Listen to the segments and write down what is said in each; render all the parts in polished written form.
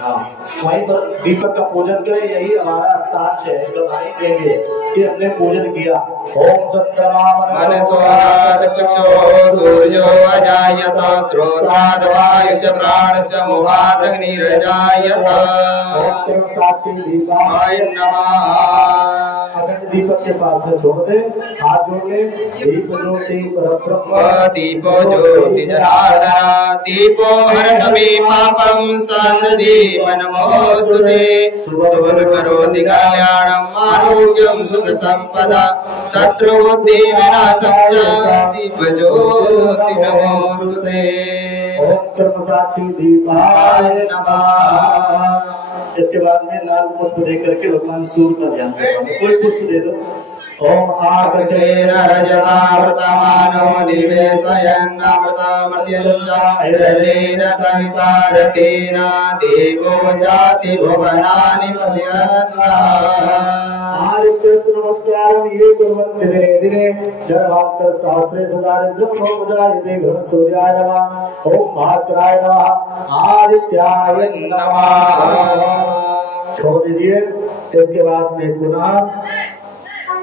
हाँ, वहीं पर दीपक का पूजन करें, यही हमारा साक्ष्य है, गवाही देंगे कि हमने पूजन किया। ओम चंद्रमा चक्षो सूर्यो अजायत श्रोत्राद वायुश्च प्राणश्च मुखात् अग्निरजायत। साक्षी दीपाय नमः। अखंड दीपक के पास से छोड़ दे, हाथ जोड़ ले। दीप ज्योति परब्रह्म दीपो ज्योति जनार्दन दीपो हरति पापं नमोस्तुते। शुभं करोति कल्याणं आरोग्यं सुख संपदा शत्रुबुद्धि विनाशं च दीपज्योति नमोस्तुते। ओम साक्षी दीपाय नमः। इसके बाद में लाल पुष्प दे करके भगवान सूर्य का ध्यान करें। कोई पुष्प दे दो। ओम आकाशेन रजसा वर्तमानो निवेशयन्नमृतमर्त्यं च हिरण्येन सविता रतेन देवो जाति भुवनानि पश्यन्नः। नमस्कारं ये कुर्वन्ति दिने दिने जन्मान्तर शास्त्रे सुदारिद्र्यं भोजायते घृतं सूर्याय नमः। ओम भास्कराय नमः। आदित्याय नमः। छोड़ दीजिए। इसके बाद में पुनः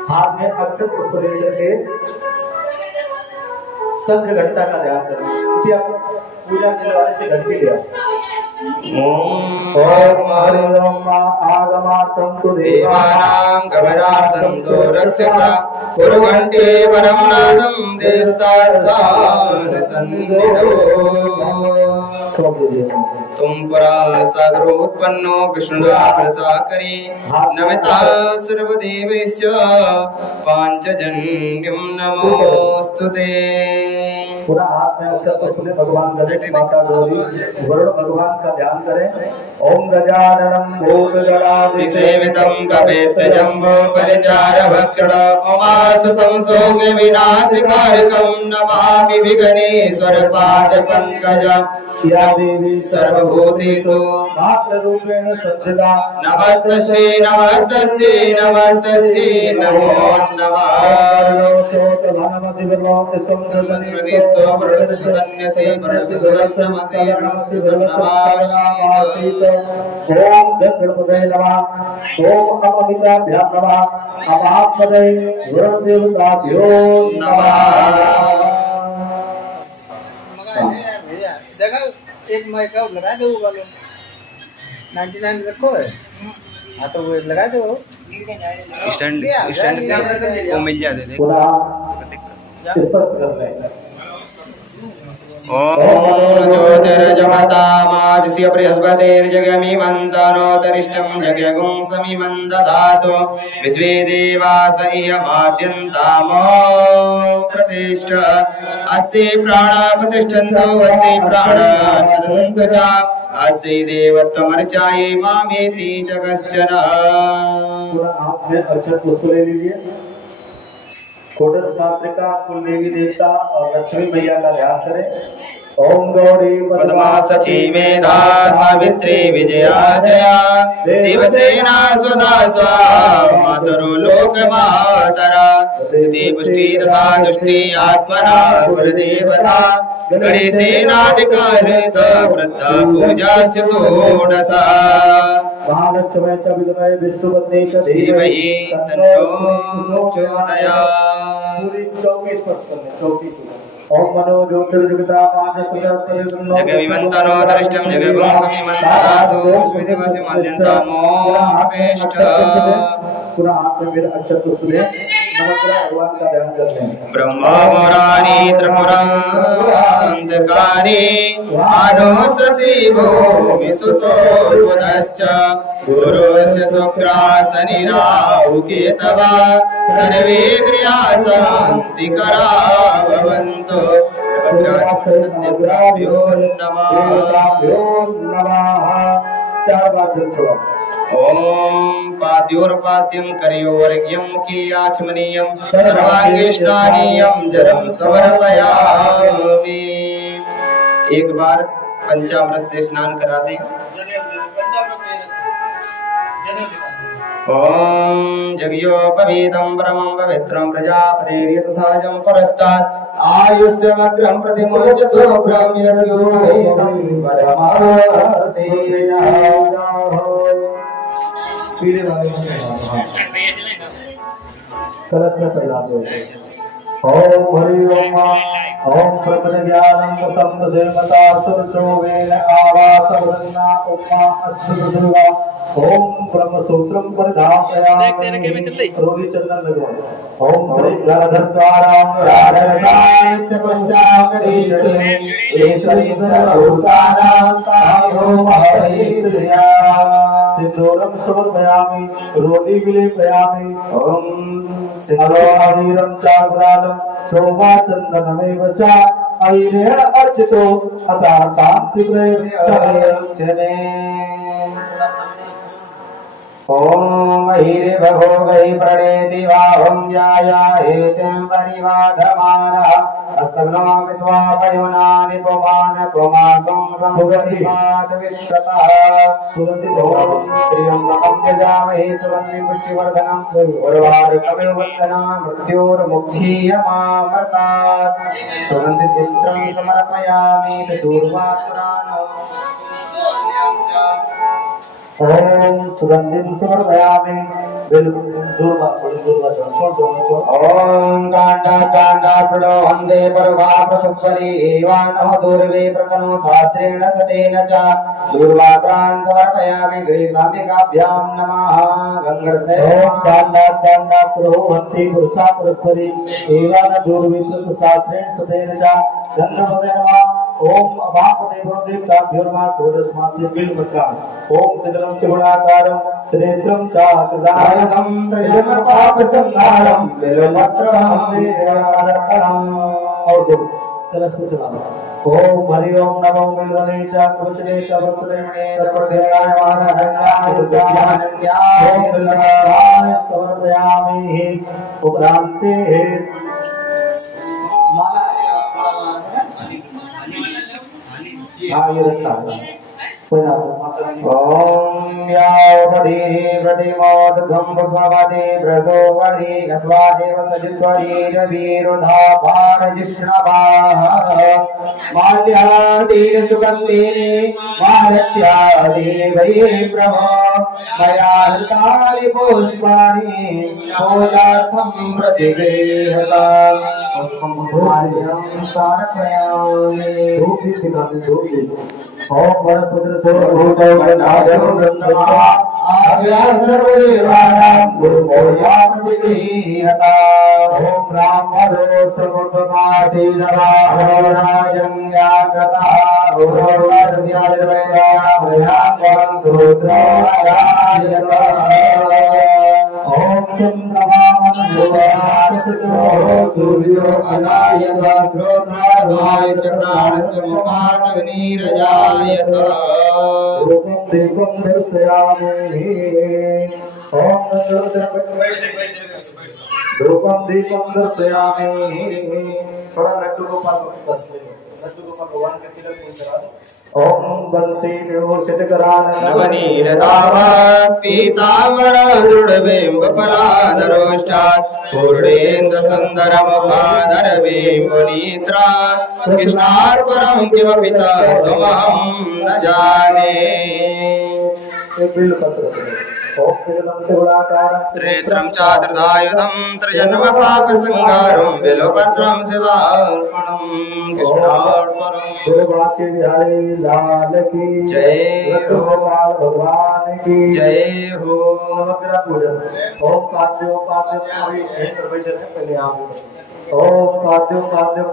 हाथ में अक्षत पुष्प लेकर के शंख घंटा का ध्यान करें। क्योंकि आप पूजा के वाले से घंटी लिया। ओम आगमार्थं तु देवानां गमनार्थं तु रक्षसा कुर्वन्ते परं नादं देस्तास्तान् सन्निधौ। तुम पुरा सागरो उत्पन्नो विष्णुना प्रताकरी नमिता सर्वदेवैश्च पांचजन्यं नमोस्तुते। पूरा हाथ में अक्षत पुष्प ले भगवान गणेश माता गौरी वरुण भगवान का ध्यान करें। ओम गजाननं भूतगणाधिसेवितं कपेत्तजम्बो परिचारभक्षण उमासुतं शोक विनाशकारकं नमामि विघ्नेश्वर पादपङ्कज। या देवी सर्वभूतेषु मातृरूपेण संस्थिता नमस्तस्यै नमस्तस्यै नमस्तस्यै नमो नमः। ओम गणपतये नमः। ओम अमृताभ्यां नमः। अमापदये वरुणदेवताभ्यो नमः। जगह एक मैं कब लगा दो वालों 99 रखो है। हाँ तो वो लगा दो स्टैंड वो मिल जाते थे। ओम ज्योतिर्जगतामादिस्य बृहस्पतिर्जगमिमन्तनोतरिष्टं जगगुं समिमं दधातु विश्वे देवास इयमाद्यन्तामो प्रतिष्ठ अस्यै प्राणा प्रतिष्ठन्तो अस्यै प्राणा चरन्तु च अस्यै देवत्वमर्चायै मामेति जगश्चन। आप में अक्षत पुष्प ले लीजिए। कोटस मातृका कुल देवी देवता और लक्ष्मी मैया का ध्यान करें। ओम गौरी पद्मा सची मेधा सावित्री विजया जया देवसेना स्वदा स्वा मातरो लोक मातरा पुष्टि तथा दुष्टि आत्मना कुलदेवता गणेशेनाधिकारत वृद्धा पूजास्य षोडशा। महालक्ष्मी च विद्महे विष्णुपत्नी च धीमहि तन्नो प्रचोदयात्। पूरी 24 स्पर्श करने 24। ओम मनो ज्योतिर्जुगता पांच जगविमन्तनोतरिष्टं जगगुं समिमन्तदातु स्मृतिवसि मध्यन्तामो प्रतिष्ठ। पूरा हाथ में मेरा अक्षत पुष्प ले नमस्कार भगवान का ध्यान करते हैं। ब्रह्ममुरारी त्रिपुरान्तकारि आनो शशि भूमि सुतो पुनश्च गुरुस्य शुक्रासनि राहु केतवा सर्वे क्रिया शान्तिकरा भवन्तु। देवताभ्यो नमः। चार बार ओम पाद्योर्पाद्यं करयोर्घ्यं मुखीयाचमनीयं सर्वांगे स्नानीयं जलं समर्पयामि। एक बार पंचामृत से स्नान करा दें। ओम जगयोपवीतं परमं पवित्रं प्रजापतिर्यत् सहजं परस्तात् आयुष्यमग्रं प्रतिमुञ्चसो ब्रह्मयोगेतं परमासेया कलश में फैला दो। ओम हरि ओम ओम प्रज्ञानं संत सेवता सुरचो वेन आवास वदन्ना उमा अद्भुतुवा ओम ब्रह्म सूत्रम परिधामयामि रोगी चंदन लगवाओ। ओम श्री गणधर द्वारा राजसाहित्य पंचांगरीषणे ईश्वरी सर्वभूतानां सायो महरीश्वरिया सिंदूरं समर्पयामि रोगी विलेपयामि। ओम सिंहावीरं चाग्रालं शोभा चंदनमेव च ऐरेण अर्चितो अतः शांति प्रयच्छने। ओम हीरे भगो गई प्रणेति वाहं जाया हेतिं परिवाधमानः अस्सग्नो विश्वापयुनानि पुमान पुमाकं संगतिमात विश्वतः सुगन्धि ओम त्र्यम्बकं यजामहे सुगन्धिं पुष्टिवर्धनं उर्वारुकमिव वन्दनं मृत्योर्मुक्षीयमामृतात् सुगन्धिचित्रं समर्पयामि दूर्वापुराणम् ओम सुगंधिं समर्पयामि दूर्वा छोड़ दो ओम कांडा प्रणो वंदे परवा प्रशस्वरी एवानो दूर्वे प्रतनो शास्त्रेण सतेन च दूर्वाप्राण समर्पयामि गृहसामिकाभ्यां नमः गंगर्थे ओम कांडा प्रणो वंदे पुरुषा परस्परी एवानो दूर्वे प्रतनो शास्त्रेण सतेन च गंगर्थे नमः ओम अभापदेवदेवताभ्योर्मा कोडस्माद्य बिल्वकार ओम तिदरं चिगुणाकारं त्रिनेत्रं चाकृदायकं त्रिजन्म पाप संहारं बिल्वपत्रं वेदारकरम्। और दो कलश में चलाना। ओम हरि ओम नमो बिल्वने च कुशले च वक्रेमणे रपसेनाय वासहन्याय ज्ञानन्याय ओम बिल्वनाय समर्पयामि। उपरान्ते ये रखा है ओम यावदि प्रतिमोदघं पुष्पवदि प्रसोवदि अस्वादेव सजित्वदि रविरुधा भारजिष्णवाः माल्यादीन सुगन्धीनि मालत्यादीनि वै प्रभो मया हृतानि पुष्पाणि पूजार्थं प्रतिगृह्यता पुष्पं पुष्पाणि समर्पयामि। ओम वरपुत्र सर्वभूतो गन्धाधरो गन्धर्वा आज्ञा सर्वदेवानां गुरुभूयामसिद्धीयता। ओम ब्राह्मणो समृद्धमासीनवा अहोराजन्यागतः अहोर्वादस्यादिर्वैराभयां श्रोत्रोराजयतः। ओम चन्द्रमामनोराजसितो सूर्यो अनायत श्रोत्रार्वायस्य प्राणस्य मुखादग्निरजायत। रूपं दीपं दर्शयामि ओम रूपं दीपं दर्शयामि। थोड़ा लड्डू गोपाल बस लड्डू गोपाल भगवान के तिलक को चढ़ा दो। ओम बंसी विभूषित करानन नवनीरतावत् पीताम्बरदृढबिम्बफलाधरोष्टात् पूर्णेन्दु सुन्दरमुखाधरबिम्बनेत्रात् कृष्णार्पणं किमपि तत्त्वमहं न जाने। त्रिनेत्रं चातुर्धायुधं त्रिजन्म पापसंहारं बिल्वपत्रं शिवार्पणं कृष्णार्पणं। जय हो भगवान की जय हो। ओम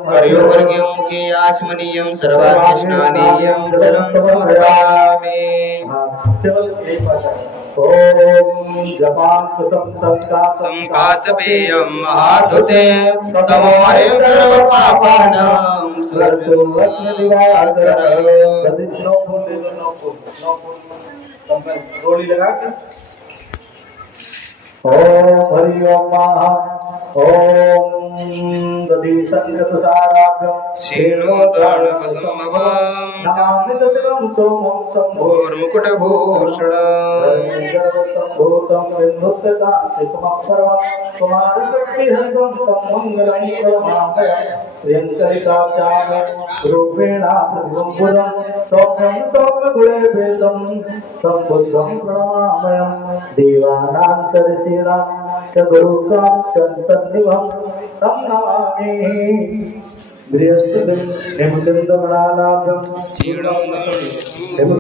कर्योवर्ग्यं मुखे आचमनीयं सर्वाग्निस्नानीयं जलं समर्पयामि। ओम जपांकुशं संकाशपेयं महाधुते तमोहरिं सर्वपापानां सुरद्दुर्वस्मदिवाकर। नो फूल ले दो, नो फूल रोली लगा के ओम हरि ओम ओम दधि संगतसाराभ्यं क्षीणोदानवसंभवम् नमामि सततं सोमं शम्भोर्मुकुटभूषणं विन्दुत्तकान्तिसमक्षरं कुमारशक्तिहृदं तं मङ्गलं परमामयं प्रियङ्करिकास्यामि रूपेण प्रतिबम्बुदं सौम्यं सौम्यगुणेभेदं तं बुद्धं प्रणमामयं देवानां च ऋषीणां च गुरुकां शन्तन्निभं तं नमामि बृहस्पतिं हिमलिन्दमनानाभ्यं क्षीणोदम्